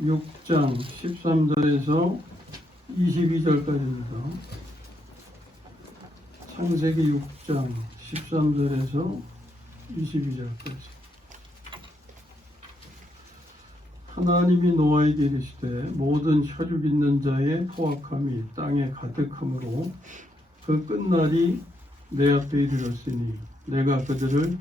6장 13절에서 22절까지입니다. 창세기 6장 13절에서 22절까지. 하나님이 노아에게 이르시되 모든 혈육 있는 자의 포악함이 땅에 가득함으로 그 끝날이 내 앞에 이르렀으니 내가 그들을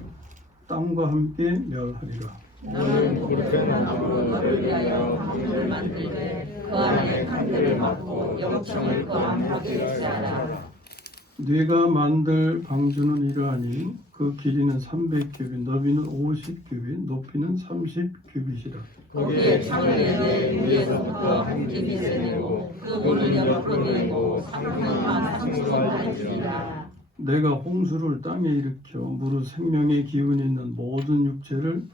땅과 함께 멸하리라. 너는 굵은 나무로 너를 위하여 방주를 만들되 그 안에 칸들을 막고 영청을 그 안팎에設置하라. 네가 만들 방주는 이러하니 그 길이는 300규빗, 너비는 50규빗, 높이는 30규빗이라. 거기에 창을 내되 위에서부터 한 규빗을 내고 그 문을 열어내고 상상만 30번 하리라. 내가 홍수를 땅에 일으켜 무릇 생명의 기운이 있는 모든 육체를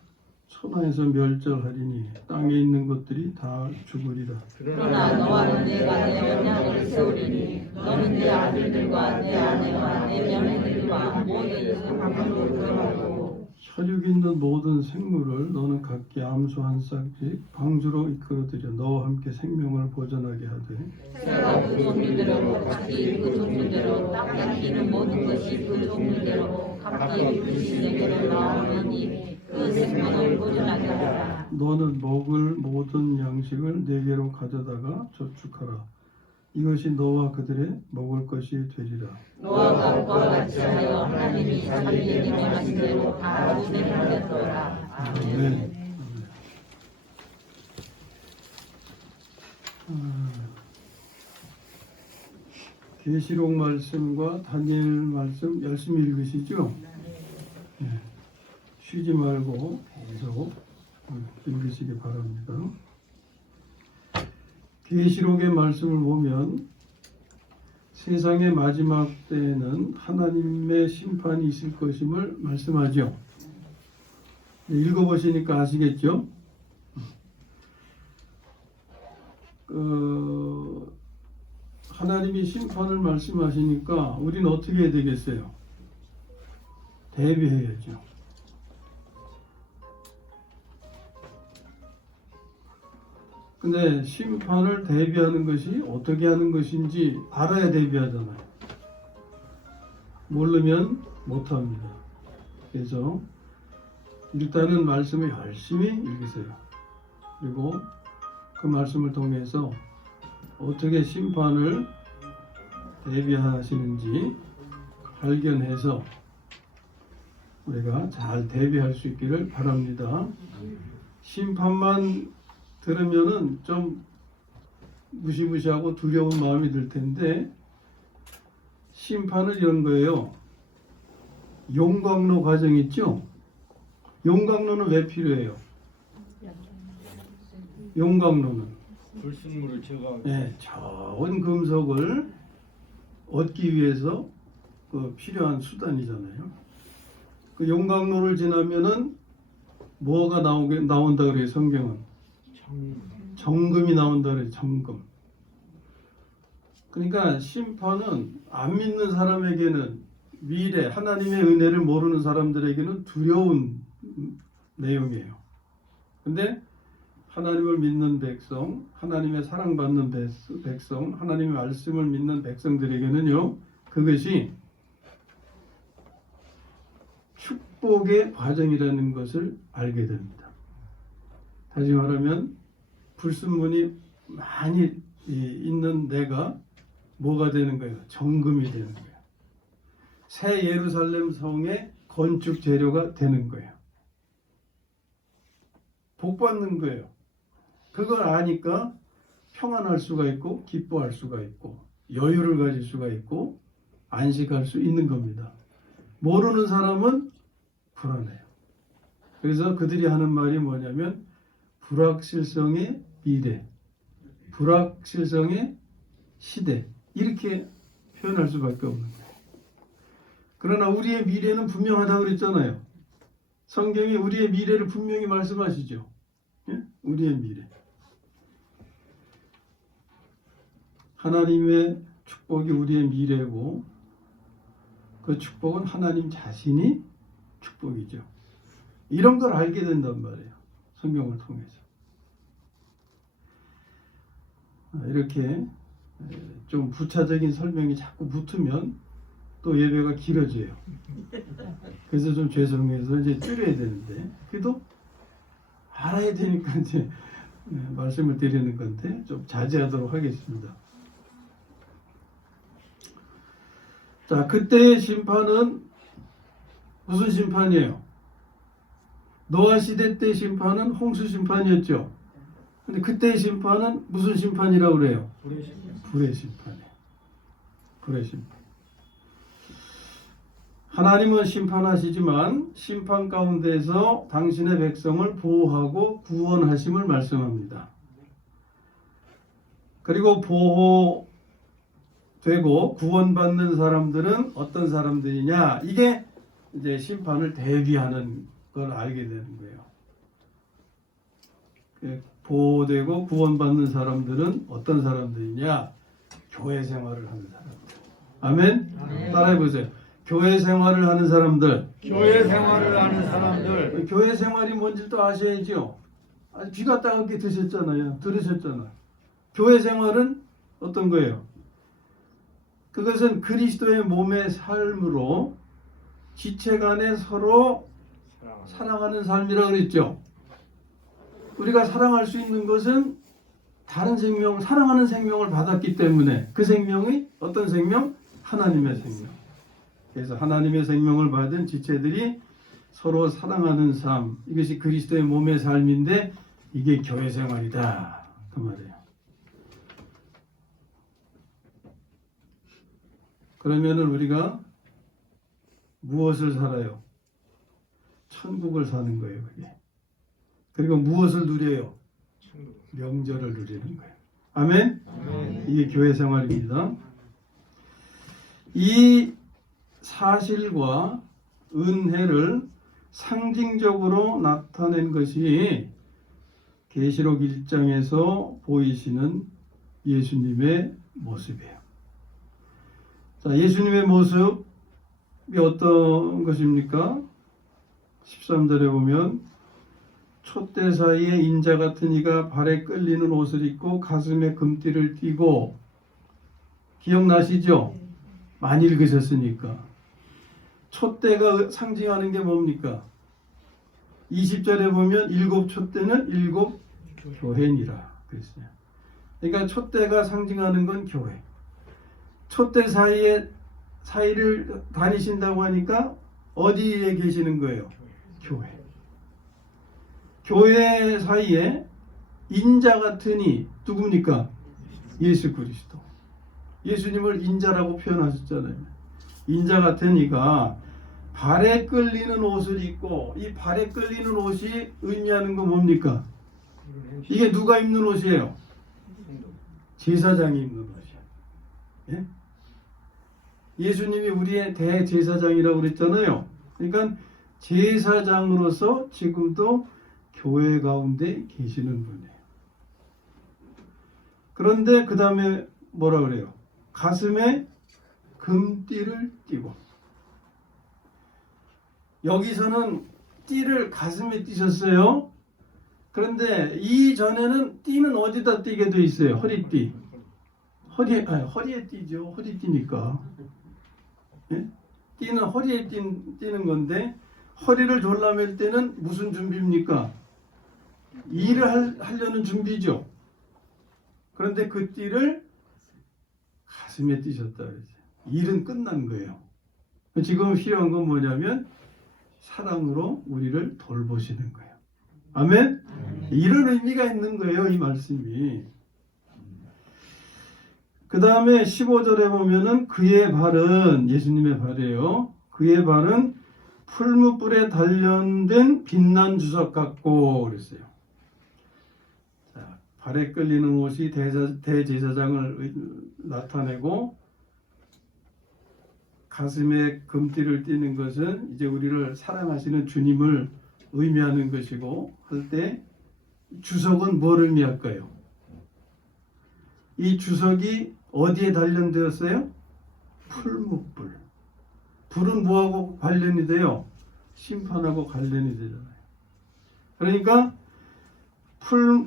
천하에서 멸절하리니 땅에 있는 것들이 다 죽으리라. 그러나 너와는 내가 내 언약을 세우리니 너는 내 아들들과 내 아내와 내 며느리들과 모든 그 방주로 들어가고 혈육 있는 모든 생물을 너는 각기 암소 한 쌍씩 방주로 이끌어들여 너와 함께 생명을 보존하게 하되 새가 그 종류대로 각기 그 종류대로 땅에 기는 모든 것이 그 종류대로 각기 그 시내게로 나오느니 그 생명을 보존하게 하라. 너는 먹을 모든 양식을 네게로 가져다가 저축하라. 이것이 너와 그들의 먹을 것이 되리라. 노아가 그와 같이 하여 하나님이 자기에게 명하신 대로 다 준행하였더라. 아멘. 계시록 말씀과 다니엘 말씀 열심히 읽으시죠? 네. 쉬지 말고 계속 읽으시기 바랍니다. 계시록의 말씀을 보면 세상의 마지막 때에는 하나님의 심판이 있을 것임을 말씀하죠. 읽어보시니까 아시겠죠? 하나님이 심판을 말씀하시니까 우리는 어떻게 해야 되겠어요? 대비해야죠. 근데 심판을 대비하는 것이 어떻게 하는 것인지 알아야 대비하잖아요. 모르면 못합니다. 그래서 일단은 말씀을 열심히 읽으세요. 그리고 그 말씀을 통해서 어떻게 심판을 대비하시는지 발견해서 우리가 잘 대비할 수 있기를 바랍니다. 심판만 들으면은 좀 무시무시하고 두려운 마음이 들 텐데 심판은 이런 거예요. 용광로 과정 있죠? 용광로는 왜 필요해요? 용광로는 불순물을 제거하기. 네, 좋은 금속을 얻기 위해서 그 필요한 수단이잖아요. 그 용광로를 지나면은 뭐가 나온다 그래요? 성경은 정금이 나온다 그래요. 정금. 그러니까 심판은 안 믿는 사람에게는 미래 하나님의 은혜를 모르는 사람들에게는 두려운 내용이에요. 근데 하나님을 믿는 백성, 하나님의 사랑받는 백성, 하나님의 말씀을 믿는 백성들에게는요, 그것이 축복의 과정이라는 것을 알게 됩니다. 다시 말하면 불순물이 많이 있는 내가 뭐가 되는 거예요? 정금이 되는 거예요. 새 예루살렘 성의 건축 재료가 되는 거예요. 복 받는 거예요. 그걸 아니까 평안할 수가 있고 기뻐할 수가 있고 여유를 가질 수가 있고 안식할 수 있는 겁니다. 모르는 사람은 불안해요. 그래서 그들이 하는 말이 뭐냐면 불확실성의 미래, 불확실성의 시대 이렇게 표현할 수밖에 없는 거예요. 그러나 우리의 미래는 분명하다고 그랬잖아요. 성경이 우리의 미래를 분명히 말씀하시죠. 예? 우리의 미래. 하나님의 축복이 우리의 미래고 그 축복은 하나님 자신이 축복이죠. 이런 걸 알게 된단 말이에요. 성경을 통해서. 이렇게 좀 부차적인 설명이 자꾸 붙으면 또 예배가 길어져요. 그래서 좀 죄송해서 이제 줄여야 되는데 그래도 알아야 되니까 이제 말씀을 드리는 건데 좀 자제하도록 하겠습니다. 자, 그때의 심판은 무슨 심판이에요? 노아 시대 때 심판은 홍수 심판이었죠. 근데 그때의 심판은 무슨 심판이라고 그래요? 불의 심판이에요. 불의 심판. 하나님은 심판하시지만 심판 가운데서 당신의 백성을 보호하고 구원하심을 말씀합니다. 그리고 보호되고 구원받는 사람들은 어떤 사람들이냐? 이게 이제 심판을 대비하는 걸 알게 되는 거예요. 보호되고 구원받는 사람들은 어떤 사람들이냐? 교회 생활을 하는 사람들. 아멘? 따라해보세요. 교회 생활을 하는 사람들. 교회 생활을 하는 사람들. 교회 생활이 뭔지 또 아셔야죠. 귀가 따갑게 들으셨잖아요. 교회 생활은 어떤 거예요? 그것은 그리스도의 몸의 삶으로 지체 간에 서로 사랑하는 삶이라고 그랬죠. 우리가 사랑할 수 있는 것은 다른 생명, 사랑하는 생명을 받았기 때문에 그 생명이 어떤 생명? 하나님의 생명. 그래서 하나님의 생명을 받은 지체들이 서로 사랑하는 삶, 이것이 그리스도의 몸의 삶인데 이게 교회 생활이다 그 말이에요. 그러면은 우리가 무엇을 살아요? 천국을 사는 거예요, 그게. 그리고 무엇을 누려요? 명절을 누리는 거예요. 아멘? 이게 교회 생활입니다. 이 사실과 은혜를 상징적으로 나타낸 것이 계시록 1장에서 보이시는 예수님의 모습이에요. 자, 예수님의 모습이 어떤 것입니까? 13절에 보면 촛대 사이에 인자 같은 이가 발에 끌리는 옷을 입고 가슴에 금띠를 띠고, 기억나시죠? 많이 읽으셨으니까. 촛대가 상징하는 게 뭡니까? 20절에 보면 일곱 촛대는 일곱 교회니라 그랬어요. 그러니까 촛대가 상징하는 건 교회. 촛대 사이를 다니신다고 하니까 어디에 계시는 거예요? 교회. 교회 사이에 인자 같으니 누굽니까? 예수 그리스도. 예수님을 인자라고 표현하셨잖아요. 인자 같은 이가 발에 끌리는 옷을 입고, 이 발에 끌리는 옷이 의미하는 건 뭡니까? 이게 누가 입는 옷이에요? 제사장이 입는 옷이에요. 예? 예수님이 우리의 대제사장이라고 그랬잖아요. 그러니까 제사장으로서 지금도 교회 가운데 계시는 분이에요. 그런데 그 다음에 뭐라 그래요? 가슴에 금띠를 띠고. 여기서는 띠를 가슴에 띠셨어요. 그런데 이전에는 띠는 어디다 띠게 돼 있어요? 허리띠. 허리에 띠죠. 허리띠니까. 예? 띠는 허리에 띠는 건데, 허리를 졸라맬 때는 무슨 준비입니까? 일을 하려는 준비죠. 그런데 그 띠를 가슴에 띠셨다 그랬어요. 일은 끝난 거예요. 지금 필요한 건 뭐냐면 사랑으로 우리를 돌보시는 거예요. 아멘? 이런 의미가 있는 거예요, 이 말씀이. 그 다음에 15절에 보면은 그의 발은, 예수님의 발이에요. 그의 발은 풀무불에 단련된 빛난 주석 같고 그랬어요. 자, 발에 끌리는 옷이 대제사장을 나타내고, 가슴에 금띠를 띠는 것은 이제 우리를 사랑하시는 주님을 의미하는 것이고, 할 때 주석은 뭘 의미할까요? 이 주석이 어디에 단련되었어요? 풀무불. 불은 뭐하고 관련이 돼요? 심판하고 관련이 되잖아요. 그러니까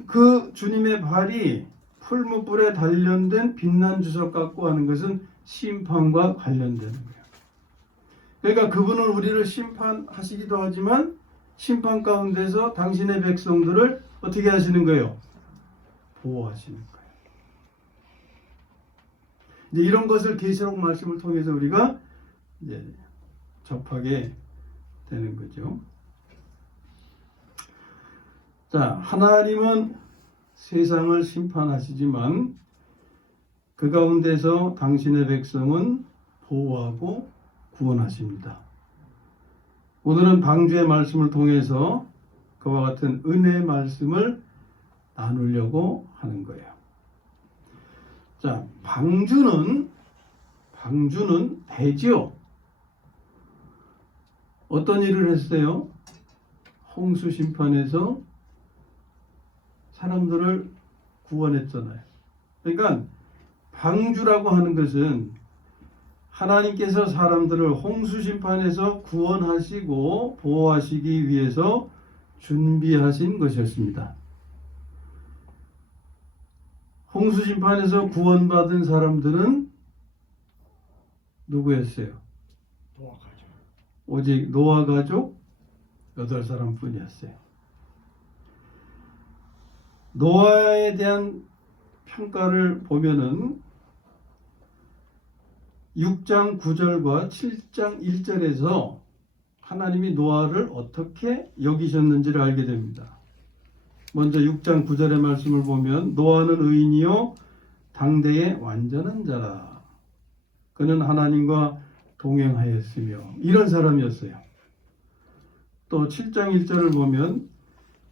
그 주님의 발이 풀무불에 단련된 빛난 주석 갖고 하는 것은 심판과 관련되는 거예요. 그러니까 그분은 우리를 심판하시기도 하지만 심판 가운데서 당신의 백성들을 어떻게 하시는 거예요? 보호하시는 거예요. 이제 이런 것을 계시록 말씀을 통해서 우리가 이제 접하게 되는 거죠. 자, 하나님은 세상을 심판하시지만 그 가운데서 당신의 백성은 보호하고 구원하십니다. 오늘은 방주의 말씀을 통해서 그와 같은 은혜의 말씀을 나누려고 하는 거예요. 자, 방주는 배지요. 어떤 일을 했어요? 홍수 심판에서 사람들을 구원했잖아요. 그러니까 방주라고 하는 것은 하나님께서 사람들을 홍수 심판에서 구원하시고 보호하시기 위해서 준비하신 것이었습니다. 홍수 심판에서 구원받은 사람들은 누구였어요? 노아 가족. 오직 노아 가족 8사람 뿐이었어요. 노아에 대한 평가를 보면은 6장 9절과 7장 1절에서 하나님이 노아를 어떻게 여기셨는지를 알게 됩니다. 먼저 6장 9절의 말씀을 보면 노아는 의인이요 당대의 완전한 자라. 그는 하나님과 동행하였으며 이런 사람이었어요. 또 7장 1절을 보면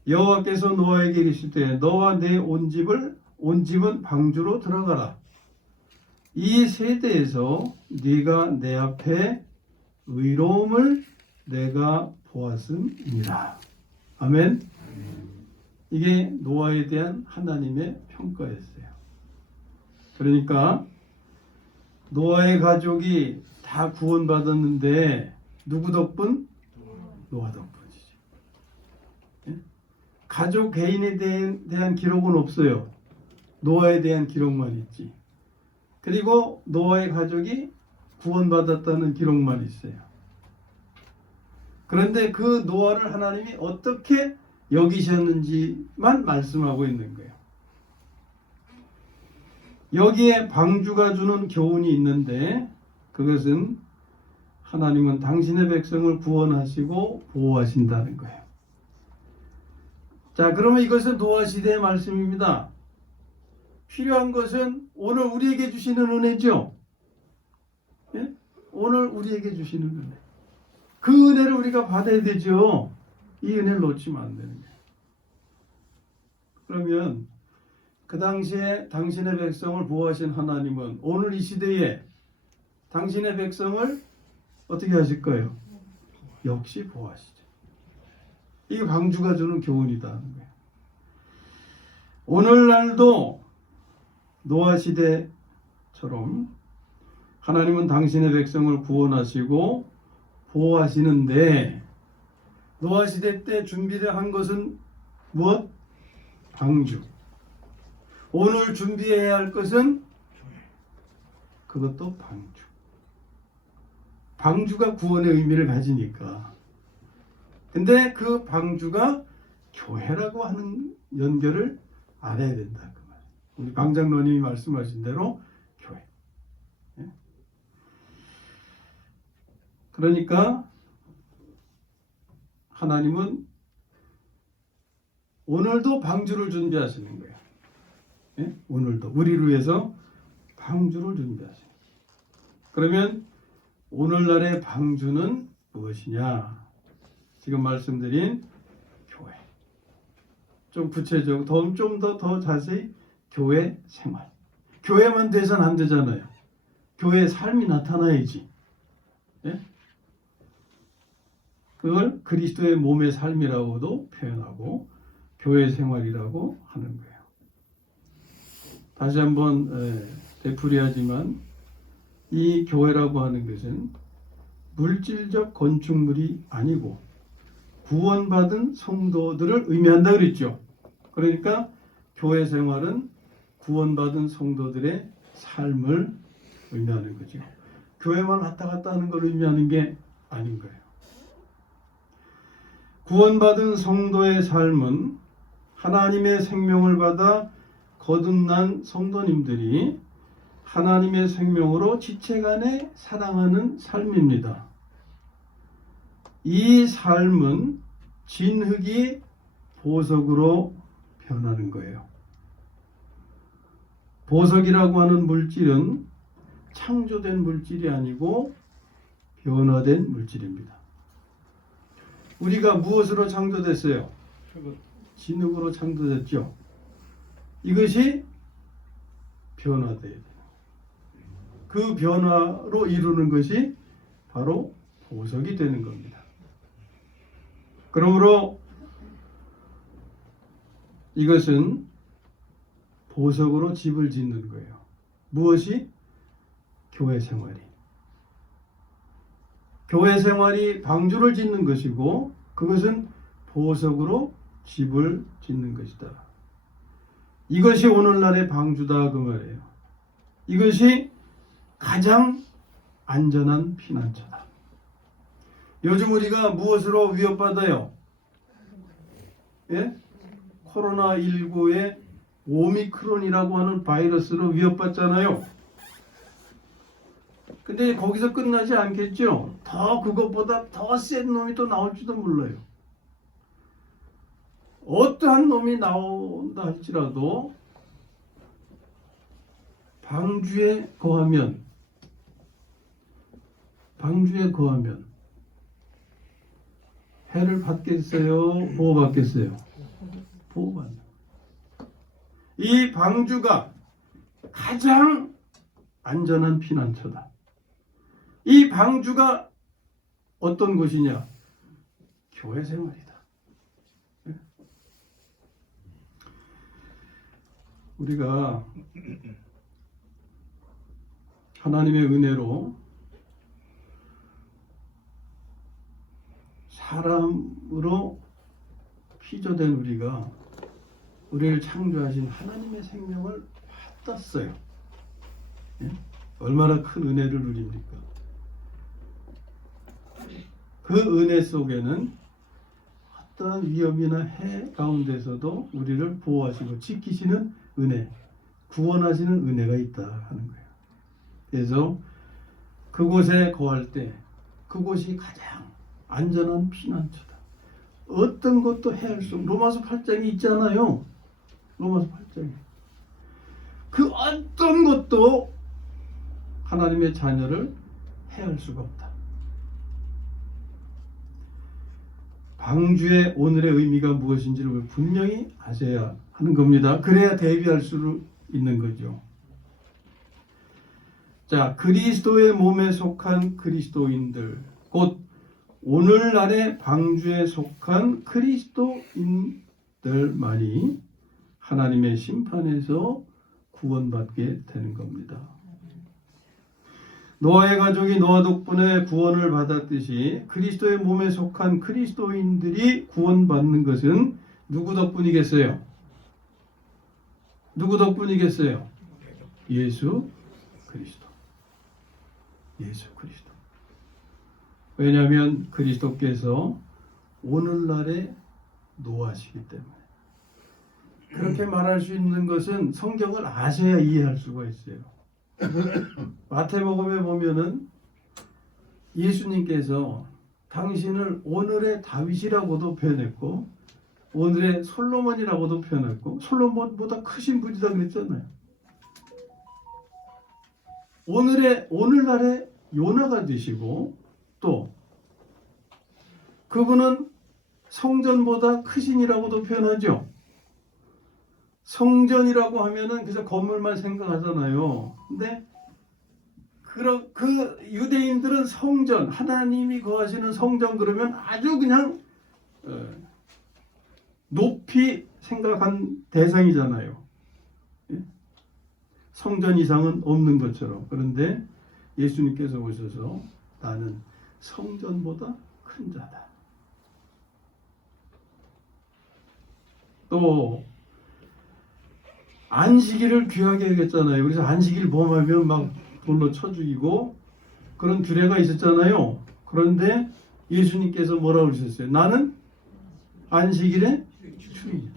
여호와께서 노아에게 이르시되 너와 내 온 집은 방주로 들어가라. 이 세대에서 네가 내 앞에 의로움을 내가 보았음이니라. 아멘. 이게 노아에 대한 하나님의 평가였어요. 그러니까 노아의 가족이 다 구원받았는데 누구 덕분? 노아 덕분이죠. 예? 가족 개인에 대한 기록은 없어요. 노아에 대한 기록만 있지. 그리고 노아의 가족이 구원받았다는 기록만 있어요. 그런데 그 노아를 하나님이 어떻게 여기셨는지만 말씀하고 있는 거예요. 여기에 방주가 주는 교훈이 있는데 그것은 하나님은 당신의 백성을 구원하시고 보호하신다는 거예요. 자, 그러면 이것은 노아 시대의 말씀입니다. 필요한 것은 오늘 우리에게 주시는 은혜죠. 예? 오늘 우리에게 주시는 은혜. 그 은혜를 우리가 받아야 되죠. 이 은혜를 놓치면 안 되는 거예요. 그러면 그 당시에 당신의 백성을 보호하신 하나님은 오늘 이 시대에 당신의 백성을 어떻게 하실까요? 역시 보호하시죠. 이게 방주가 주는 교훈이다 하는 거예요. 오늘날도 노아 시대처럼 하나님은 당신의 백성을 구원하시고 보호하시는데 노아 시대 때 준비를 한 것은 무엇? 방주. 오늘 준비해야 할 것은 그것도 방주. 방주가 구원의 의미를 가지니까. 근데 그 방주가 교회라고 하는 연결을 알아야 된다. 그 말. 우리 방장로님이 말씀하신 대로 교회. 예? 그러니까 하나님은 오늘도 방주를 준비하시는 거예요. 예? 오늘도 우리를 위해서 방주를 준비하시는 거예요. 그러면 오늘날의 방주는 무엇이냐? 지금 말씀드린 교회. 좀 구체적으로 좀 더 자세히 교회 생활. 교회만 돼서는 안 되잖아요. 교회의 삶이 나타나야지. 예? 그걸 그리스도의 몸의 삶이라고도 표현하고 교회 생활이라고 하는 거예요. 다시 한번 되풀이하지만 이 교회라고 하는 것은 물질적 건축물이 아니고 구원받은 성도들을 의미한다 그랬죠. 그러니까 교회 생활은 구원받은 성도들의 삶을 의미하는 거죠. 교회만 왔다 갔다 하는 걸 의미하는 게 아닌 거예요. 구원받은 성도의 삶은 하나님의 생명을 받아 거듭난 성도님들이 하나님의 생명으로 지체간에 사랑하는 삶입니다. 이 삶은 진흙이 보석으로 변하는 거예요. 보석이라고 하는 물질은 창조된 물질이 아니고 변화된 물질입니다. 우리가 무엇으로 창조됐어요? 진흙으로 창조됐죠. 이것이 변화돼야 돼요. 그 변화로 이루는 것이 바로 보석이 되는 겁니다. 그러므로 이것은 보석으로 집을 짓는 거예요. 무엇이? 교회 생활이. 교회 생활이 방주를 짓는 것이고 그것은 보석으로 집을 짓는 것이다. 이것이 오늘날의 방주다 그 말이에요. 이것이 가장 안전한 피난처다. 요즘 우리가 무엇으로 위협받아요? 예? 코로나19의 오미크론이라고 하는 바이러스로 위협받잖아요. 근데 거기서 끝나지 않겠죠? 더 그것보다 더 센 놈이 또 나올지도 몰라요. 어떠한 놈이 나온다 할지라도 방주에 거하면 해를 받겠어요? 보호받겠어요? 보호받는. 이 방주가 가장 안전한 피난처다. 이 방주가 어떤 곳이냐? 교회 생활이다. 우리가 하나님의 은혜로 사람으로 피조된 우리가 우리를 창조하신 하나님의 생명을 받았어요. 예? 얼마나 큰 은혜를 누립니까? 그 은혜 속에는 어떤 위험이나 해 가운데서도 우리를 보호하시고 지키시는 은혜, 구원하시는 은혜가 있다 하는 거예요. 그래서 그곳에 거할 때 그곳이 가장 안전한 피난처다. 어떤 것도 해할 수 없는 로마서 8장이 있잖아요. 로마서 8장에 그 어떤 것도 하나님의 자녀를 해할 수가 없다. 방주의 오늘의 의미가 무엇인지를 분명히 아셔야 하는 겁니다. 그래야 대비할 수 있는 거죠. 자, 그리스도의 몸에 속한 그리스도인들, 곧 오늘날의 방주에 속한 그리스도인들만이 하나님의 심판에서 구원받게 되는 겁니다. 노아의 가족이 노아 덕분에 구원을 받았듯이 그리스도의 몸에 속한 그리스도인들이 구원받는 것은 누구 덕분이겠어요? 누구 덕분이겠어요? 예수 그리스도. 예수 그리스도. 왜냐하면 그리스도께서 오늘날의 노아시기 때문에. 그렇게 말할 수 있는 것은 성경을 아셔야 이해할 수가 있어요. 마태복음에 보면은 예수님께서 당신을 오늘의 다윗이라고도 표현했고 오늘의 솔로몬이라고도 표현했고 솔로몬보다 크신 분이다 그랬잖아요. 오늘날의 요나가 되시고 또 그분은 성전보다 크신이라고도 표현하죠. 성전이라고 하면은 그저 건물만 생각하잖아요. 근데 그 유대인들은 성전, 하나님이 거하시는 성전 그러면 아주 그냥 높이 생각한 대상이잖아요. 성전 이상은 없는 것처럼. 그런데 예수님께서 오셔서 나는 성전보다 큰 자다. 또 안식일을 귀하게 여겼잖아요. 그래서 안식일 범하면 막 돌로 쳐 죽이고 그런 규례가 있었잖아요. 그런데 예수님께서 뭐라고 그러셨어요? 나는 안식일의 주인이다.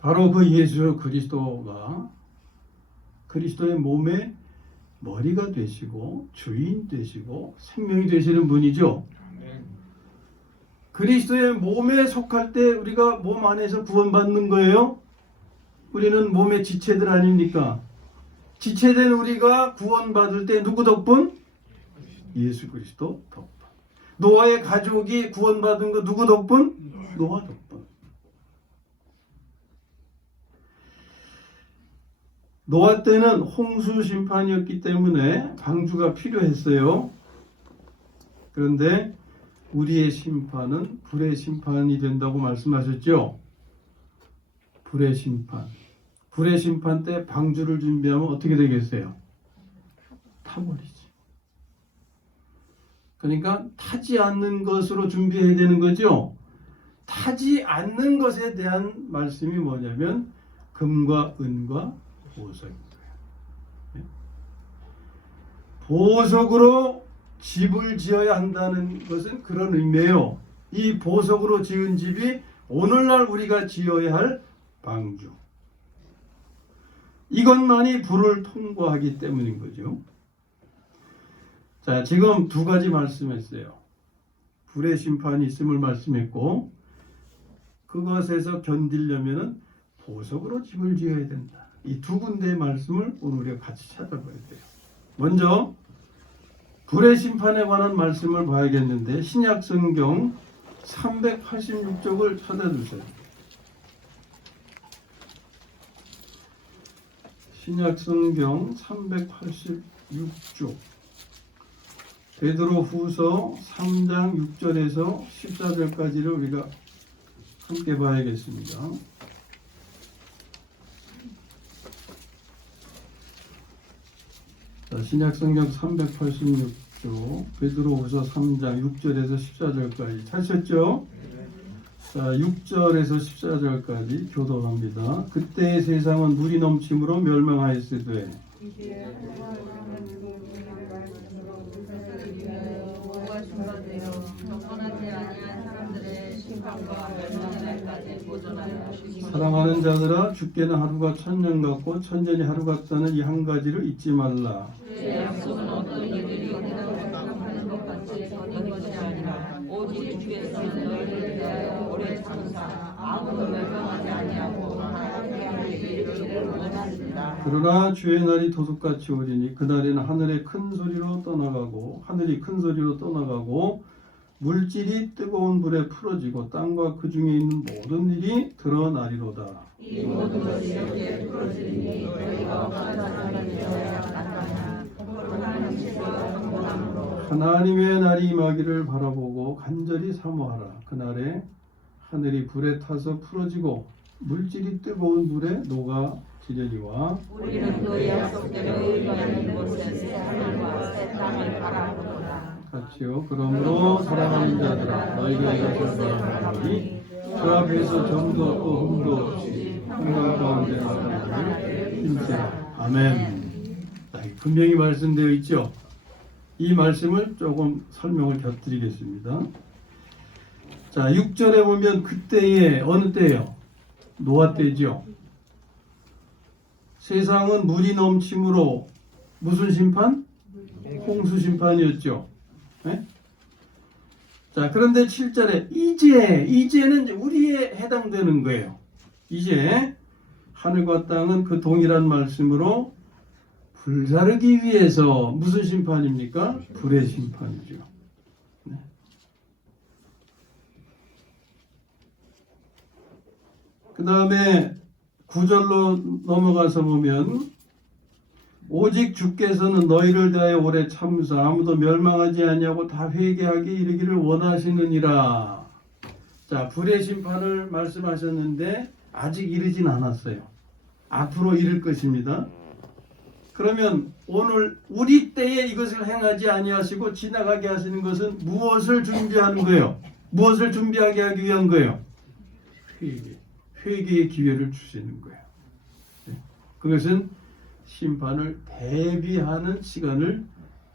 바로 그 예수 그리스도가 그리스도의 몸의 머리가 되시고 주인 되시고 생명이 되시는 분이죠. 그리스도의 몸에 속할 때 우리가 몸 안에서 구원받는 거예요. 우리는 몸의 지체들 아닙니까? 지체된 우리가 구원받을 때 누구 덕분? 예수 그리스도 덕분. 노아의 가족이 구원받은 거 누구 덕분? 노아 덕분. 노아 때는 홍수 심판이었기 때문에 방주가 필요했어요. 그런데 우리의 심판은 불의 심판이 된다고 말씀하셨죠? 불의 심판. 불의 심판 때 방주를 준비하면 어떻게 되겠어요? 타버리지. 그러니까 타지 않는 것으로 준비해야 되는 거죠. 타지 않는 것에 대한 말씀이 뭐냐면 금과 은과 보석인 거예요. 보석으로 집을 지어야 한다는 것은 그런 의미예요. 이 보석으로 지은 집이 오늘날 우리가 지어야 할 방주. 이것만이 불을 통과하기 때문인 거죠. 자, 지금 두 가지 말씀했어요. 불의 심판이 있음을 말씀했고 그것에서 견디려면은 보석으로 집을 지어야 된다. 이 두 군데의 말씀을 오늘 우리가 같이 찾아봐야 돼요. 먼저 불의 심판에 관한 말씀을 봐야겠는데 신약 성경 386쪽을 찾아주세요. 신약 성경 386쪽 베드로 후서 3장 6절에서 14절까지를 우리가 함께 봐야겠습니다. 자, 신약 성경 386쪽 베드로 후서 3장 6절에서 14절까지 찾으셨죠? 자, 6절에서 14절까지 교독합니다. 그때의 세상은 물이 넘침으로 멸망하였으되 사랑하는 자들아 주께는 하루가 천년 같고 천년이 하루 같다는 이 한 가지를 잊지 말라. 약속은 어떤 이들이 생각하는 것 같이 더딘 것이 아니라 오직 주께서는 너희를 위하여 오래 참으사 아무도 멸망하지 아니하고 하나님께 할 일을 원하신다. 그러나 주의 날이 도둑같이 오리니 그날에는 하늘이 큰 소리로 떠나가고 물질이 뜨거운 불에 풀어지고 땅과 그 중에 있는 모든 일이 드러나리로다. 이 모든 것이 이렇게 풀어지니 너희가 하나님을 위하여 나타나 하나님의 날이 임하기를 바라보고 간절히 사모하라. 그날에 하늘이 불에 타서 풀어지고 물질이 뜨거운 불에 녹아지려니와 우리는 그 약속대로 의인의 곳에 새 하늘과 새 땅을 바라보노라. 같이요. 그러므로 사랑하는 자들아 너희가 이것을 바라보니 그 앞에서 점도 없고 흠도 없이 평강 가운데 나가기를 힘쓰라. 아멘. 자, 분명히 말씀되어 있죠. 이 말씀을 조금 설명을 곁드리겠습니다. 자, 6절에 보면 그때에 어느 때예요? 노아 때죠. 세상은 물이 넘침으로 무슨 심판? 홍수 심판이었죠. 네? 자, 그런데 7절에 이제는 이제 우리에 해당되는 거예요. 이제 하늘과 땅은 그 동일한 말씀으로 불사르기 위해서 무슨 심판입니까? 불의 심판이죠. 네. 그 다음에 9절로 넘어가서 보면 오직 주께서는 너희를 대하여 오래 참으사 아무도 멸망하지 아니하고 다 회개하게 이르기를 원하시느니라. 자, 불의 심판을 말씀하셨는데 아직 이르진 않았어요. 앞으로 이를 것입니다. 그러면 오늘 우리 때에 이것을 행하지 아니하시고 지나가게 하시는 것은 무엇을 준비하는 거예요? 무엇을 준비하게 하기 위한 거예요? 회개의 기회를 주시는 거예요. 그것은 심판을 대비하는 시간을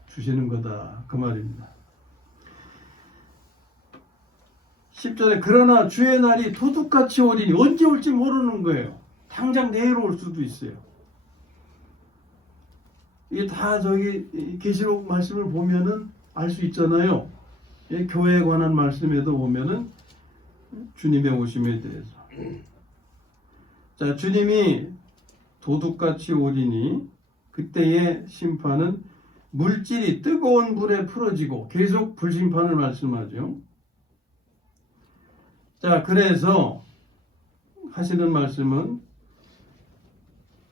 주시는 거다 그 말입니다. 10절에 그러나 주의 날이 도둑같이 오리니 언제 올지 모르는 거예요. 당장 내일 올 수도 있어요. 이게 다 저기 계시록 말씀을 보면은 알 수 있잖아요. 교회에 관한 말씀에도 보면은 주님의 오심에 대해서. 자, 주님이 도둑같이 오리니 그때의 심판은 물질이 뜨거운 불에 풀어지고 계속 불심판을 말씀하죠. 자, 그래서 하시는 말씀은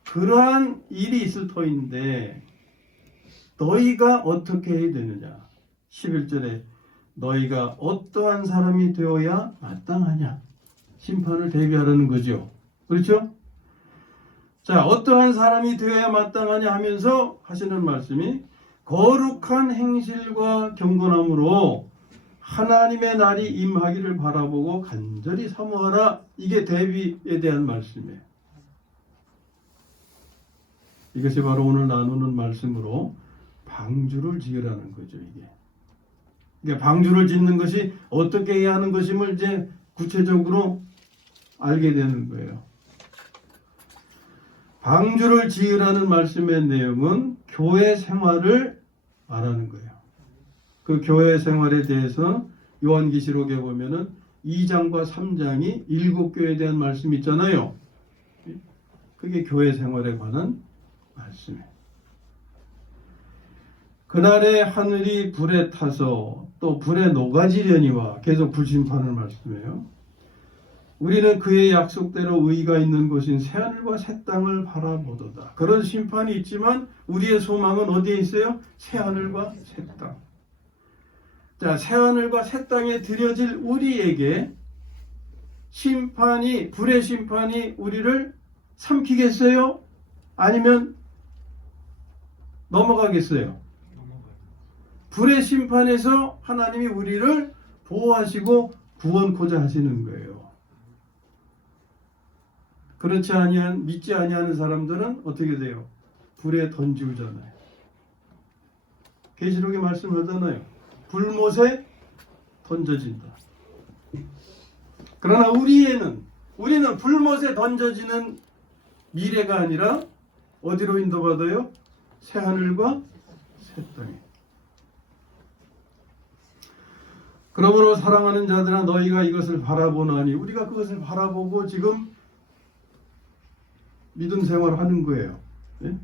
그러한 일이 있을 터인데 너희가 어떻게 해야 되느냐. 11절에 너희가 어떠한 사람이 되어야 마땅하냐. 심판을 대비하라는 거죠. 그렇죠? 자, 어떠한 사람이 되어야 마땅하냐 하면서 하시는 말씀이 거룩한 행실과 경건함으로 하나님의 날이 임하기를 바라보고 간절히 사모하라. 이게 대비에 대한 말씀이에요. 이것이 바로 오늘 나누는 말씀으로 방주를 지으라는 거죠. 이게. 그러니까 방주를 짓는 것이 어떻게 해야 하는 것임을 이제 구체적으로 알게 되는 거예요. 방주를 지으라는 말씀의 내용은 교회 생활을 말하는 거예요. 그 교회 생활에 대해서 요한계시록에 보면은 2장과 3장이 7교회에 대한 말씀이 있잖아요. 그게 교회 생활에 관한 말씀이에요. 그날에 하늘이 불에 타서 또 불에 녹아지려니와 계속 불심판을 말씀해요. 우리는 그의 약속대로 의가 있는 곳인 새하늘과 새 땅을 바라보도다. 그런 심판이 있지만 우리의 소망은 어디에 있어요? 새하늘과 새 땅. 자, 새하늘과 새 땅에 드려질 우리에게 심판이, 불의 심판이 우리를 삼키겠어요? 아니면 넘어가겠어요? 불의 심판에서 하나님이 우리를 보호하시고 구원코자 하시는 거예요. 그렇지 아니한, 믿지 아니하는 사람들은 어떻게 돼요? 불에 던지우잖아요. 계시록에 말씀하잖아요. 불못에 던져진다. 그러나 우리는 불못에 던져지는 미래가 아니라 어디로 인도받아요? 새하늘과 새 땅에. 그러므로 사랑하는 자들아 너희가 이것을 바라보나니, 우리가 그것을 바라보고 지금 믿음 생활을 하는 거예요. 네?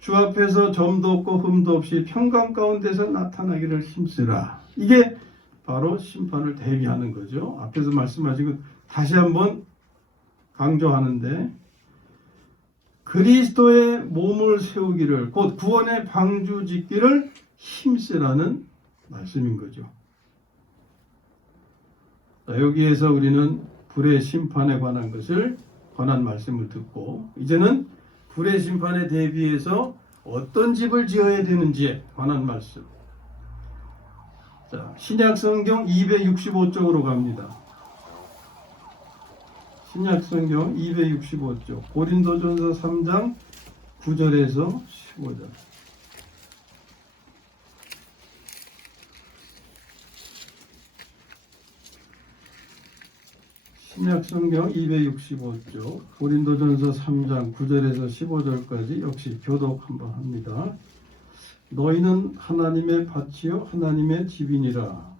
주 앞에서 점도 없고 흠도 없이 평강 가운데서 나타나기를 힘쓰라. 이게 바로 심판을 대비하는 거죠. 앞에서 말씀하시고 다시 한번 강조하는데, 그리스도의 몸을 세우기를, 곧 구원의 방주 짓기를 힘쓰라는 말씀인 거죠. 자, 여기에서 우리는 불의 심판에 관한 말씀을 듣고, 이제는 불의 심판에 대비해서 어떤 집을 지어야 되는지에 관한 말씀. 자, 신약성경 265쪽으로 갑니다. 신약성경 265쪽, 고린도전서 3장 9절에서 15절. 신약성경 265쪽, 고린도전서 3장 9절에서 15절까지 역시 교독 한번 합니다. 너희는 하나님의 밭이요 하나님의 집이니라.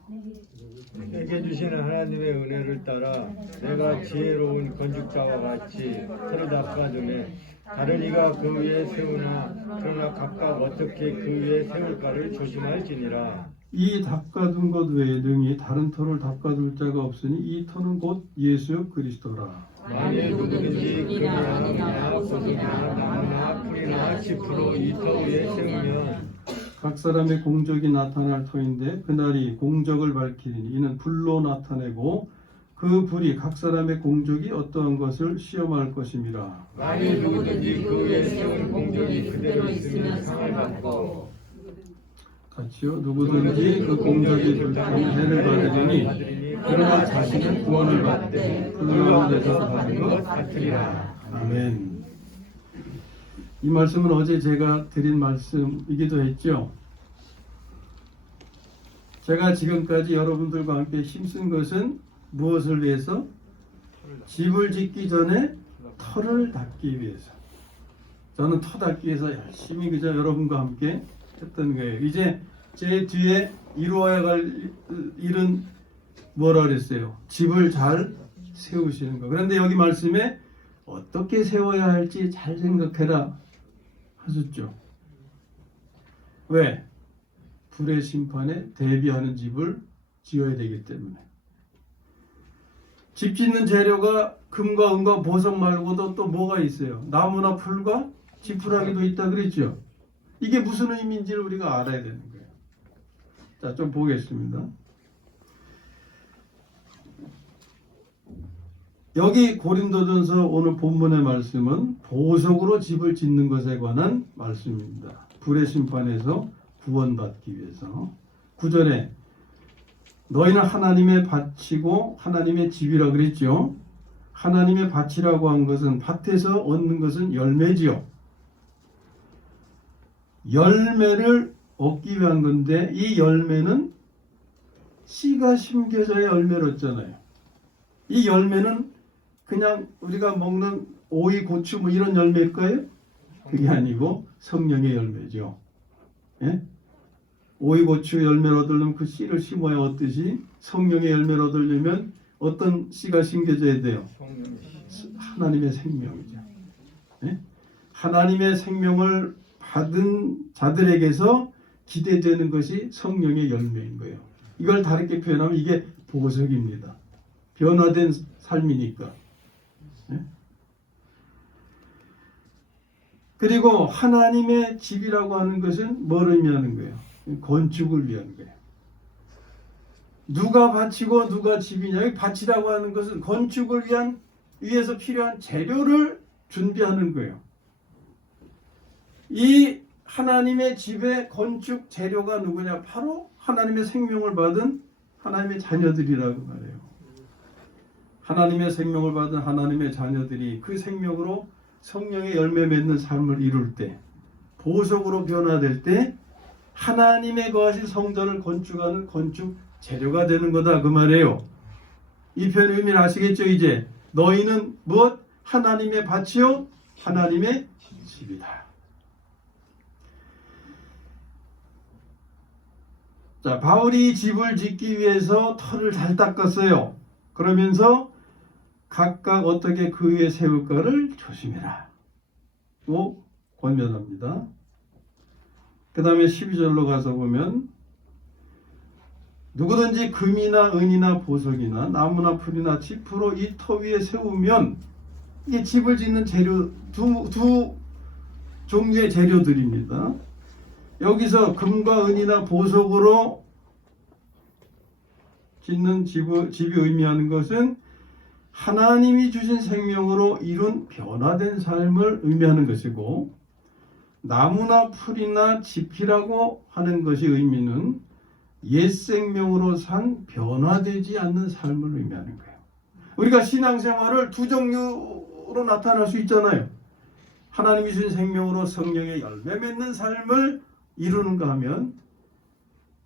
내게 주시는 하나님의 은혜를 따라 내가 지혜로운 건축자와 같이 틀을 닦아주매 다른 이가 그 위에 세우나 그러나 각각 어떻게 그 위에 세울까를 조심할지니라. 이 닦아둔 것 외에 능히 다른 터를 닦아둘 자가 없으니 이 터는 곧 예수 그리스도라. 만일 누구든지 그나 꽃이나 나무나 풀이나 짚으로 이 터 위에 세우면 각 사람의 공적이 나타날 터인데 그날이 공적을 밝히리니 이는 불로 나타내고 그 불이 각 사람의 공적이 어떠한 것을 시험할 것임이라. 만일 누구든지 그 위에 세운 공적이 그대로 있으면 상을 받고 같이요. 누구든지 그 공적이 불타면 해를 받으리니 그러나 자신은 구원을 받되 그 가운데서 받은 것 같으리라. 아멘. 이 말씀은 어제 제가 드린 말씀이기도 했죠. 제가 지금까지 여러분들과 함께 힘쓴 것은 무엇을 위해서? 집을 짓기 전에 터를 닦기 위해서. 저는 터 닦기 위해서 열심히 그저 여러분과 함께 했던 거예요. 이제 제 뒤에 이루어야 할 일은 뭐라 그랬어요? 집을 잘 세우시는 거. 그런데 여기 말씀에 어떻게 세워야 할지 잘 생각해라 하셨죠. 왜? 불의 심판에 대비하는 집을 지어야 되기 때문에. 집 짓는 재료가 금과 은과 보석 말고도 또 뭐가 있어요? 나무나 풀과 지푸라기도 있다 그랬죠. 이게 무슨 의미인지를 우리가 알아야 되는 거예요. 자, 좀 보겠습니다. 여기 고린도전서 오늘 본문의 말씀은 보석으로 집을 짓는 것에 관한 말씀입니다. 불의 심판에서 구원받기 위해서. 9절에 너희는 하나님의 밭이고 하나님의 집이라 그랬죠. 하나님의 밭이라고 한 것은 밭에서 얻는 것은 열매지요. 열매를 얻기 위한 건데 이 열매는 씨가 심겨져야 열매를 얻잖아요. 이 열매는 그냥 우리가 먹는 오이, 고추 뭐 이런 열매일까요? 그게 아니고 성령의 열매죠. 예? 오이, 고추 열매를 얻으려면 그 씨를 심어야 얻듯이 성령의 열매를 얻으려면 어떤 씨가 심겨져야 돼요? 하나님의 생명이죠. 예? 하나님의 생명을 받은 자들에게서 기대되는 것이 성령의 열매인 거예요. 이걸 다르게 표현하면 이게 보석입니다. 변화된 삶이니까. 예? 그리고 하나님의 집이라고 하는 것은 뭘 의미하는 거예요? 건축을 위한 거예요. 누가 밭이고 누가 집이냐? 이 밭이라고 하는 것은 건축을 위해서 필요한 재료를 준비하는 거예요. 이 하나님의 집의 건축 재료가 누구냐? 바로 하나님의 생명을 받은 하나님의 자녀들이라고 말해요. 하나님의 생명을 받은 하나님의 자녀들이 그 생명으로 성령의 열매 맺는 삶을 이룰 때, 보석으로 변화될 때 하나님의 거하신 성전을 건축하는 건축 재료가 되는 거다 그 말이에요. 이 표현 의미를 아시겠죠? 이제 너희는 무엇? 하나님의 밭이요 하나님의 집이다. 자, 바울이 집을 짓기 위해서 터를 잘 닦았어요. 그러면서 각각 어떻게 그 위에 세울까를 조심해라 고 권면합니다. 그 다음에 12절로 가서 보면 누구든지 금이나 은이나 보석이나 나무나 풀이나 지푸로 이 터 위에 세우면 이게 집을 짓는 재료 두 종류의 재료들입니다. 여기서 금과 은이나 보석으로 짓는 집이 의미하는 것은 하나님이 주신 생명으로 이룬 변화된 삶을 의미하는 것이고, 나무나 풀이나 지피라고 하는 것이 의미는 옛 생명으로 산 변화되지 않는 삶을 의미하는 거예요. 우리가 신앙생활을 두 종류로 나타날 수 있잖아요. 하나님이 주신 생명으로 성령의 열매 맺는 삶을 이루는가 하면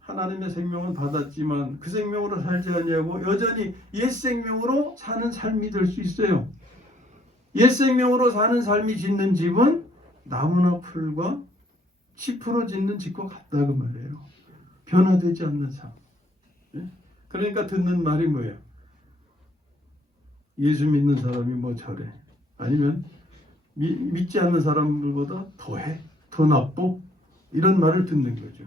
하나님의 생명은 받았지만 그 생명으로 살지 않냐고 여전히 옛 생명으로 사는 삶이 될 수 있어요. 옛 생명으로 사는 삶이 짓는 집은 나무나 풀과 짚으로 짓는 집과 같다 그 말이에요. 변화되지 않는 삶. 그러니까 듣는 말이 뭐예요? 예수 믿는 사람이 뭐 저래? 아니면 믿지 않는 사람들보다 더해? 더 나빠? 이런 말을 듣는 거죠.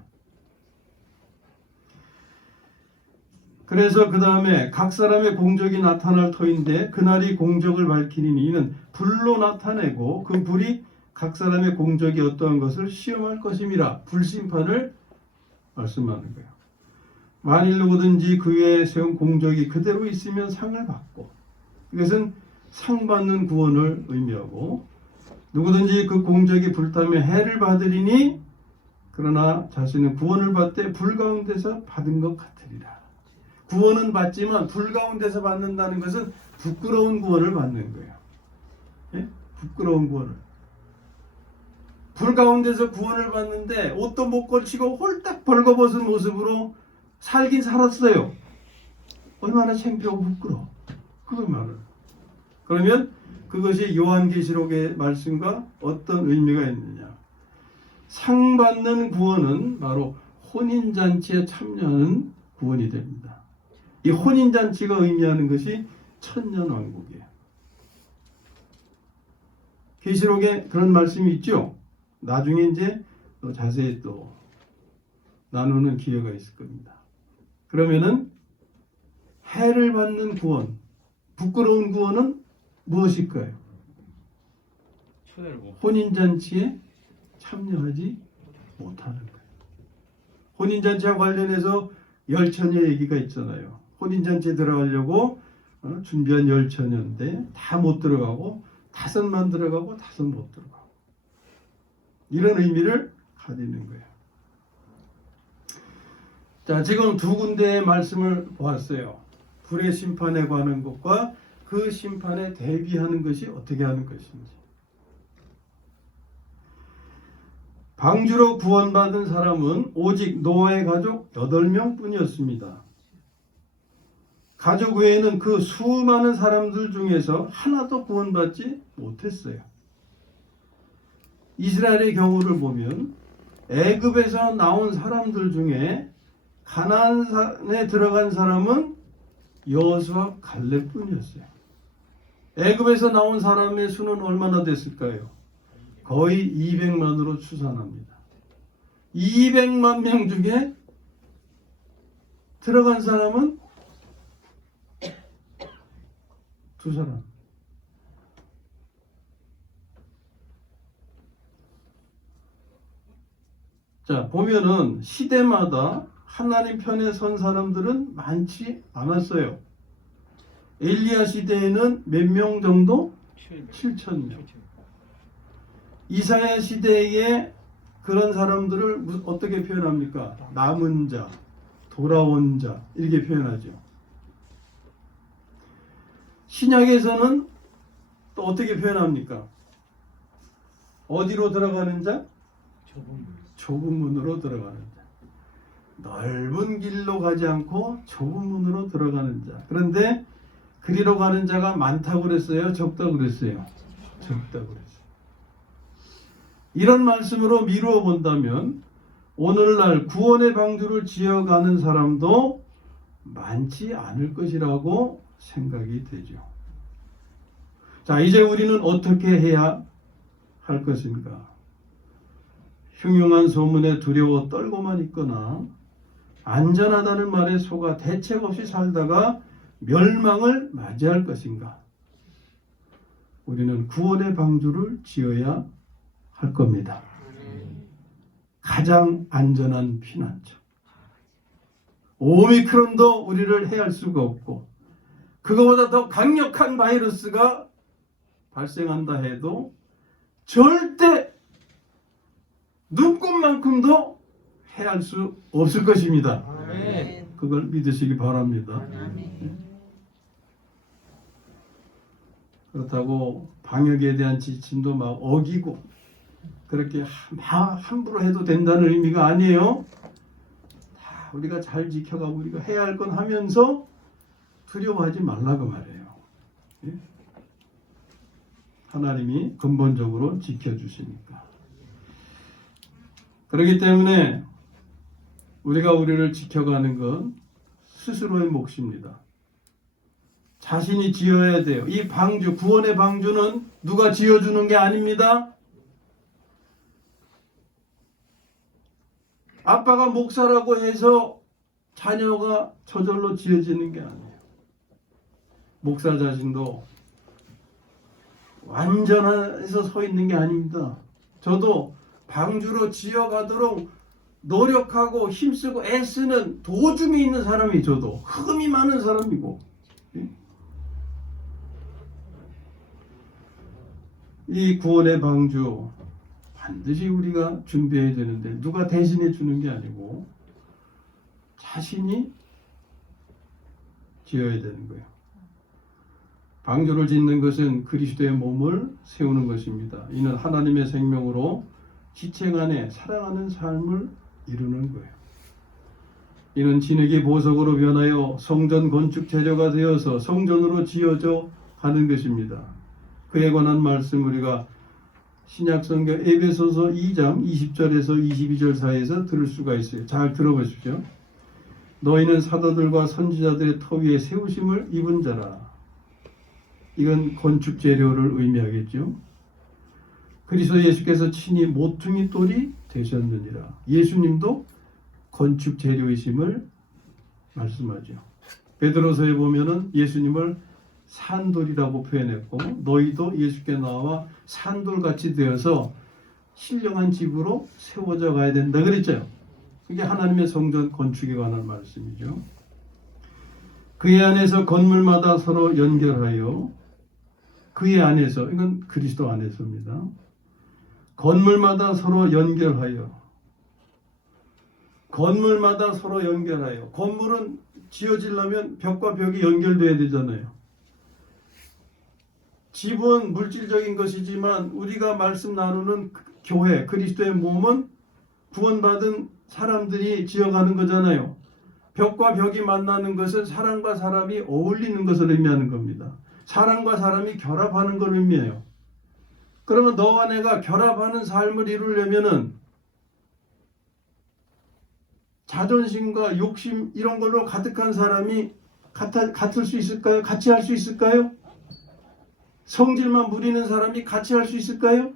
그래서 그 다음에 각 사람의 공적이 나타날 터인데 그날이 공적을 밝히니 이는 불로 나타내고 그 불이 각 사람의 공적이 어떠한 것을 시험할 것임이라. 불심판을 말씀하는 거예요. 만일 누구든지 그 위에 세운 공적이 그대로 있으면 상을 받고, 이것은 상 받는 구원을 의미하고, 누구든지 그 공적이 불타며 해를 받으리니 그러나 자신은 구원을 받되 불 가운데서 받은 것 같으리라. 구원은 받지만 불 가운데서 받는다는 것은 부끄러운 구원을 받는 거예요. 예? 부끄러운 구원을. 불 가운데서 구원을 받는데 옷도 못 걸치고 홀딱 벌거벗은 모습으로 살긴 살았어요. 얼마나 창피하고 부끄러워. 그걸 말을. 그러면 그것이 요한계시록의 말씀과 어떤 의미가 있느냐. 상 받는 구원은 바로 혼인잔치에 참여하는 구원이 됩니다. 이 혼인잔치가 의미하는 것이 천년왕국이에요. 계시록에 그런 말씀이 있죠. 나중에 이제 또 자세히 또 나누는 기회가 있을 겁니다. 그러면은 해를 받는 구원, 부끄러운 구원은 무엇일까요? 혼인잔치에 참여하지 못하는 거예요. 혼인잔치와 관련해서 열처녀 얘기가 있잖아요. 혼인잔치에 들어가려고 준비한 열처녀인데 다 못 들어가고 5만 들어가고 5 못 들어가고 이런 의미를 가지는 거예요. 자, 지금 두 군데의 말씀을 보았어요. 불의 심판에 관한 것과 그 심판에 대비하는 것이 어떻게 하는 것인지. 방주로 구원받은 사람은 오직 노아의 가족 8명 뿐이었습니다. 가족 외에는 그 수많은 사람들 중에서 하나도 구원받지 못했어요. 이스라엘의 경우를 보면 애굽에서 나온 사람들 중에 가나안에 들어간 사람은 여호수아 갈렙뿐이었어요. 애굽에서 나온 사람의 수는 얼마나 됐을까요? 거의 200만으로 추산합니다. 200만 명 중에 들어간 사람은 2사람. 자, 보면은 시대마다 하나님 편에 선 사람들은 많지 않았어요. 엘리야 시대에는 몇 명 정도? 7,000명. 이사야 시대에 그런 사람들을 어떻게 표현합니까? 남은 자, 돌아온 자 이렇게 표현하죠. 신약에서는 또 어떻게 표현합니까? 어디로 들어가는 자? 좁은 문으로 들어가는 자. 넓은 길로 가지 않고 좁은 문으로 들어가는 자. 그런데 그리로 가는 자가 많다고 그랬어요? 적다고 그랬어요? 적다고 그랬어요. 이런 말씀으로 미루어 본다면 오늘날 구원의 방주를 지어가는 사람도 많지 않을 것이라고 생각이 되죠. 자, 이제 우리는 어떻게 해야 할 것인가? 흉흉한 소문에 두려워 떨고만 있거나 안전하다는 말에 속아 대책 없이 살다가 멸망을 맞이할 것인가? 우리는 구원의 방주를 지어야 할 겁니다. 가장 안전한 피난처. 오미크론도 우리를 해할 수가 없고 그거보다 더 강력한 바이러스가 발생한다 해도 절대 눈꼽만큼도 해할 수 없을 것입니다. 그걸 믿으시기 바랍니다. 그렇다고 방역에 대한 지침도 막 어기고 그렇게 함부로 해도 된다는 의미가 아니에요. 다 우리가 잘 지켜가고 우리가 해야 할 건 하면서 두려워하지 말라고 말해요. 예? 하나님이 근본적으로 지켜주시니까. 그렇기 때문에 우리가 우리를 지켜가는 건 스스로의 몫입니다. 자신이 지어야 돼요. 이 방주, 구원의 방주는 누가 지어주는 게 아닙니다. 아빠가 목사라고 해서 자녀가 저절로 지어지는 게 아니에요. 목사 자신도 완전해서 서 있는 게 아닙니다. 저도 방주로 지어가도록 노력하고 힘쓰고 애쓰는 도중에 있는 사람이 저도 흠이 많은 사람이고 이 구원의 방주 반드시 우리가 준비해야 되는데 누가 대신해 주는 게 아니고 자신이 지어야 되는 거예요. 방주를 짓는 것은 그리스도의 몸을 세우는 것입니다. 이는 하나님의 생명으로 지체 간에 사랑하는 삶을 이루는 거예요. 이는 진흙이 보석으로 변하여 성전 건축 재료가 되어서 성전으로 지어져 가는 것입니다. 그에 관한 말씀 우리가 신약성경 에베소서 2장 20절에서 22절 사이에서 들을 수가 있어요. 잘 들어보십시오. 너희는 사도들과 선지자들의 터 위에 세우심을 입은 자라. 이건 건축 재료를 의미하겠죠. 그리스도 예수께서 친히 모퉁이 돌이 되셨느니라. 예수님도 건축 재료이심을 말씀하죠. 베드로서에 보면은 예수님을 산돌이라고 표현했고 너희도 예수께 나와 산돌같이 되어서 신령한 집으로 세워져 가야 된다 그랬죠. 그게 하나님의 성전 건축에 관한 말씀이죠. 그의 안에서 건물마다 서로 연결하여 그의 안에서 이건 그리스도 안에서입니다. 건물마다 서로 연결하여 건물은 지어지려면 벽과 벽이 연결돼야 되잖아요. 집은 물질적인 것이지만 우리가 말씀 나누는 교회, 그리스도의 몸은 구원받은 사람들이 지어가는 거잖아요. 벽과 벽이 만나는 것은 사람과 사람이 어울리는 것을 의미하는 겁니다. 사람과 사람이 결합하는 걸 의미해요. 그러면 너와 내가 결합하는 삶을 이루려면은 자존심과 욕심 이런 걸로 가득한 사람이 같을 수 있을까요? 같이 할 수 있을까요? 성질만 부리는 사람이 같이 할 수 있을까요?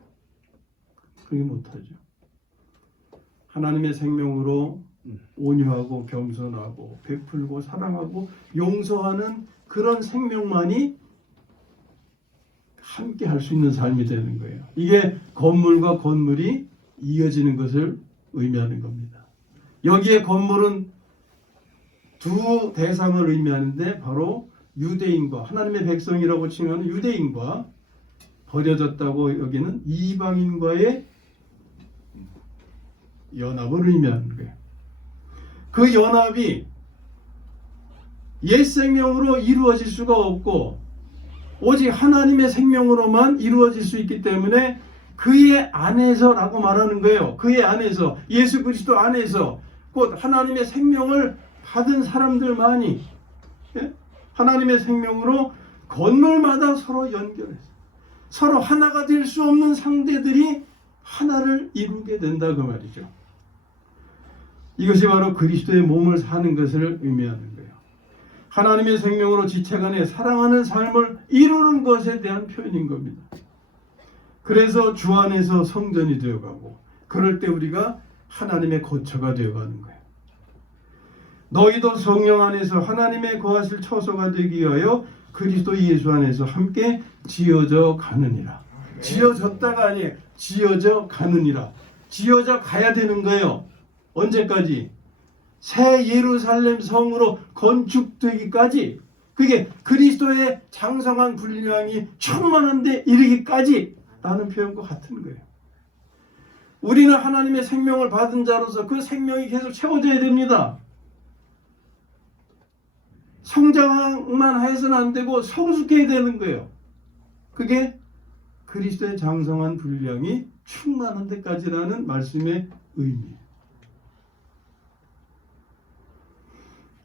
그게 못하죠. 하나님의 생명으로 온유하고 겸손하고 베풀고 사랑하고 용서하는 그런 생명만이 함께 할 수 있는 삶이 되는 거예요. 이게 건물과 건물이 이어지는 것을 의미하는 겁니다. 여기에 건물은 두 대상을 의미하는데 바로 유대인과 하나님의 백성이라고 칭하는 유대인과 버려졌다고 여기는 이방인과의 연합을 의미하는 거예요. 그 연합이 옛 생명으로 이루어질 수가 없고 오직 하나님의 생명으로만 이루어질 수 있기 때문에 그의 안에서라고 말하는 거예요. 그의 안에서, 예수 그리스도 안에서 곧 하나님의 생명을 받은 사람들만이 하나님의 생명으로 건물마다 서로 연결해서 서로 하나가 될 수 없는 상대들이 하나를 이루게 된다 그 말이죠. 이것이 바로 그리스도의 몸을 사는 것을 의미하는 거예요. 하나님의 생명으로 지체간에 사랑하는 삶을 이루는 것에 대한 표현인 겁니다. 그래서 주 안에서 성전이 되어가고 그럴 때 우리가 하나님의 거처가 되어가는 거예요. 너희도 성령 안에서 하나님의 거하실 처소가 되기 위하여 그리스도 예수 안에서 함께 지어져 가느니라. 지어졌다가 아니에요. 지어져 가느니라. 지어져 가야 되는 거예요. 언제까지? 새 예루살렘 성으로 건축되기까지, 그게 그리스도의 장성한 분량이 충만한 데 이르기까지 라는 표현과 같은 거예요. 우리는 하나님의 생명을 받은 자로서 그 생명이 계속 채워져야 됩니다. 성장만 해서는 안 되고 성숙해야 되는 거예요. 그게 그리스도의 장성한 분량이 충만한 데까지라는 말씀의 의미예요.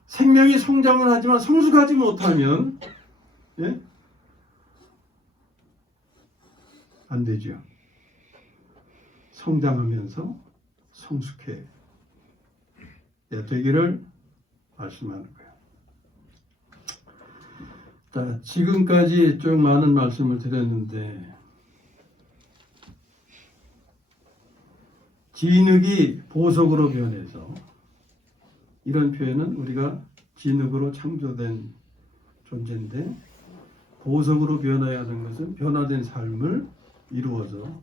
생명이 성장을 하지만 성숙하지 못하면 안 되죠. 성장하면서 성숙해 되기를 말씀하는 거예요. 자, 지금까지 좀 많은 말씀을 드렸는데 진흙이 보석으로 변해서, 이런 표현은 우리가 진흙으로 창조된 존재인데 보석으로 변해야 하는 것은 변화된 삶을 이루어서,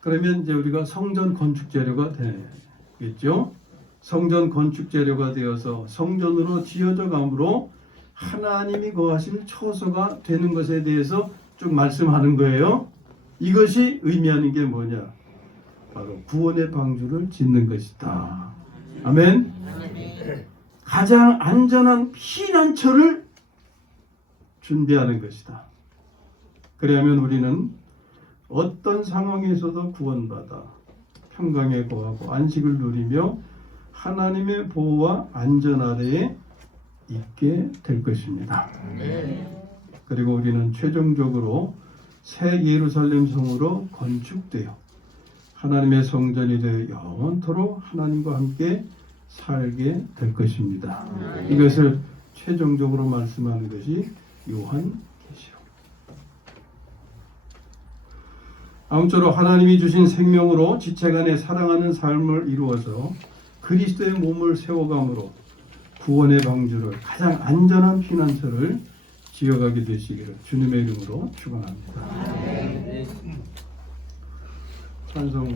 그러면 이제 우리가 성전 건축 재료가 되겠죠. 성전 건축 재료가 되어서 성전으로 지어져 가므로 하나님이 거하실 처소가 되는 것에 대해서 쭉 말씀하는 거예요. 이것이 의미하는 게 뭐냐? 바로 구원의 방주를 짓는 것이다. 아멘. 가장 안전한 피난처를 준비하는 것이다. 그러면 우리는 어떤 상황에서도 구원받아 평강에 거하고 안식을 누리며 하나님의 보호와 안전 아래에 있게 될 것입니다. 그리고 우리는 최종적으로 새 예루살렘 성으로 건축되어 하나님의 성전이 되어 영원토록 하나님과 함께 살게 될 것입니다. 이것을 최종적으로 말씀하는 것이 요한계시록. 아무쪼록 하나님이 주신 생명으로 지체간에 사랑하는 삶을 이루어서 그리스도의 몸을 세워감으로 구원의 방주를 가장 안전한 피난처를 지어가게 되시기를 주님의 이름으로 축원합니다. 찬송